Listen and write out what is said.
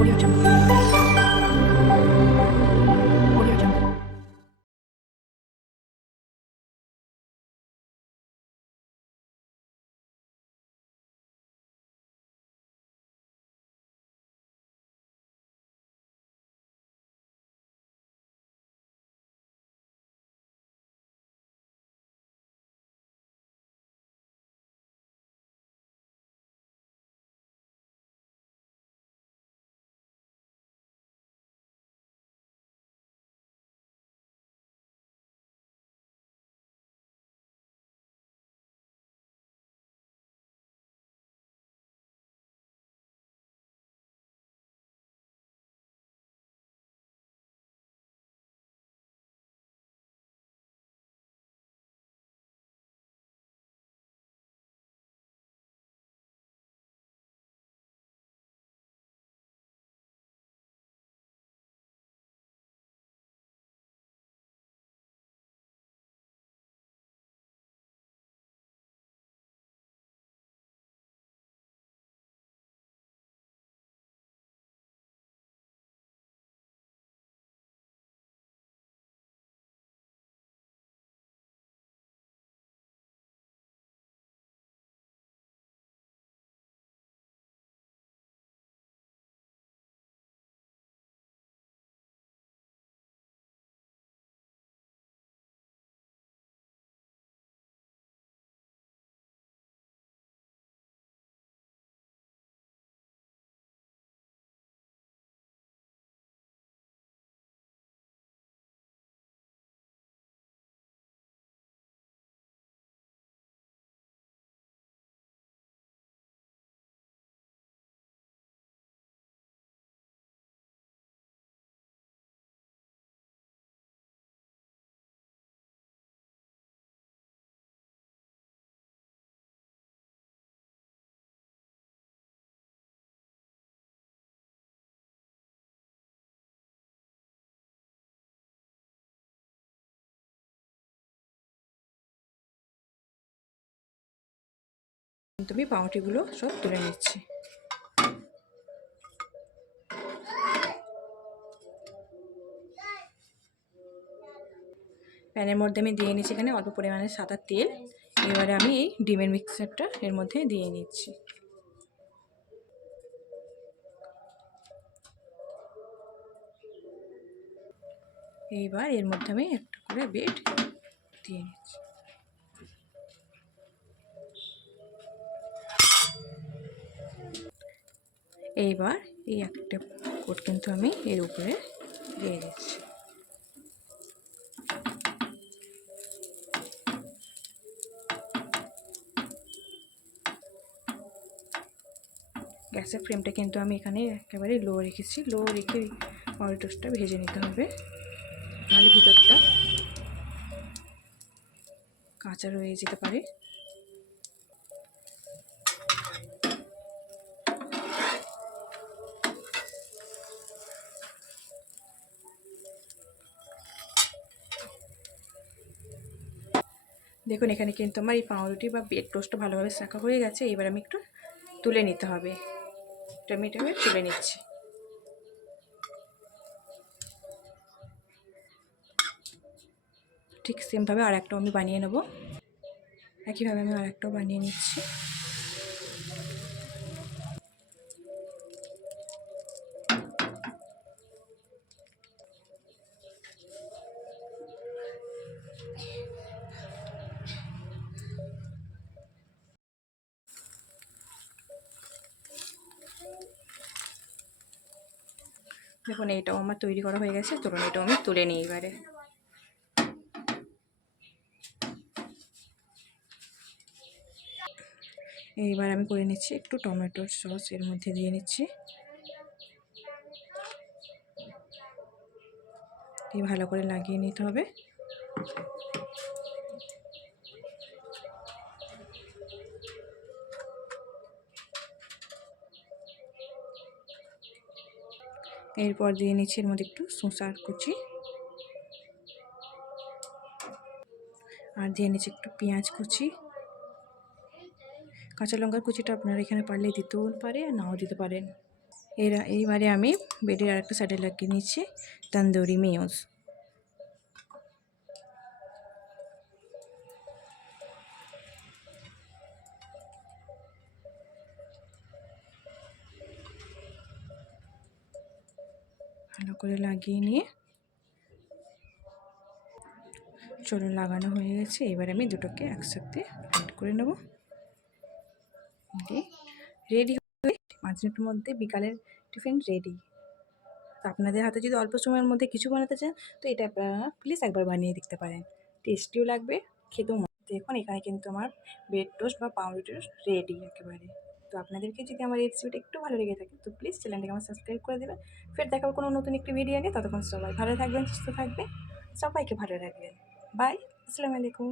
Audio Jungle. Audio Jungle. আমি পাউরুটিগুলো সব তুলে নিচ্ছি। প্যানের মধ্যে আমি দিয়ে নিচ্ছি এখানে অল্প পরিমাণে সাদা তেল। এবারে আমি এই ডিমের মিক্সচারটা এর মধ্যে দিয়ে নিচ্ছি। এইবার এর মধ্যে আমি একটা করে বিট দিয়ে নিচ্ছি। এইবার এই একটা কোট কিন্তু আমি এর উপরে দিয়ে দিচ্ছি। গ্যাসের ফ্লেমটা কিন্তু আমি এখানে একেবারে লো রেখেছি। লো রেখে পাউরুটি টোস্টটা ভেজে নিতে হবে, নাহলে ভিতরটা কাঁচা রয়ে যেতে পারে। দেখুন এখানে কিন্তু আমার এই পাউরুটি বা ব্রেড টোস্টটা ভালোভাবে শাঁকা হয়ে গেছে। এবার আমি একটু তুলে নিতে হবে। আমি তুলে নিচ্ছি। ঠিক সেমভাবে আর একটাও আমি বানিয়ে নেব। একইভাবে আমি আর একটাও বানিয়ে নিচ্ছি। দেখুন এইটাও আমার তৈরি করা হয়ে গেছে। চলুন এটাও আমি তুলে নিই এবারে। এইবার আমি করে নিচ্ছি একটু টমেটোর সস এর মধ্যে দিয়ে নিচ্ছি। দিয়ে ভালো করে লাগিয়ে নিতে হবে। এরপর দিয়ে নিচ্ছি এর মধ্যে একটু শসার কুচি, আর দিয়ে নিচ্ছি একটু পেঁয়াজ কুচি। কাঁচা লঙ্কার কুচিটা আপনারা এখানে পারলে দিতেও পারে আর নাও দিতে পারেন। এইবারে আমি বেডের আরেকটা সাইডে লাগিয়ে নিচ্ছি তন্দুরি মেয়োজ। ভালো করে লাগিয়ে নিয়ে চলুন, লাগানো হয়ে গেছে। এবার আমি দুটোকে একসাথে অ্যাড করে নেব। রেডি হয়ে 5 মিনিটের মধ্যে বিকালের টিফিন রেডি। তো আপনাদের হাতে যদি অল্প সময়ের মধ্যে কিছু বানাতে চান তো এটা আপনারা প্লিজ একবার বানিয়ে দেখতে পারেন। টেস্টিও লাগবে, খেতেও দেখুন এখানে কিন্তু আমার ব্রেড টোস্ট বা পাউরুটি টোস্ট রেডি একেবারে। তো আপনাদেরকে যদি আমার এই রেসিপিটা একটু ভালো লেগে থাকে তো প্লিজ চ্যানেলটাকে আমার সাবস্ক্রাইব করে দেবেন। ফের দেখাবো কোনো নতুন একটি ভিডিও নিয়ে। ততক্ষণ সবাই ভালো থাকবেন, সুস্থ থাকবেন, সবাইকে ভালো রাখবেন। বাই, আসসালামু আলাইকুম।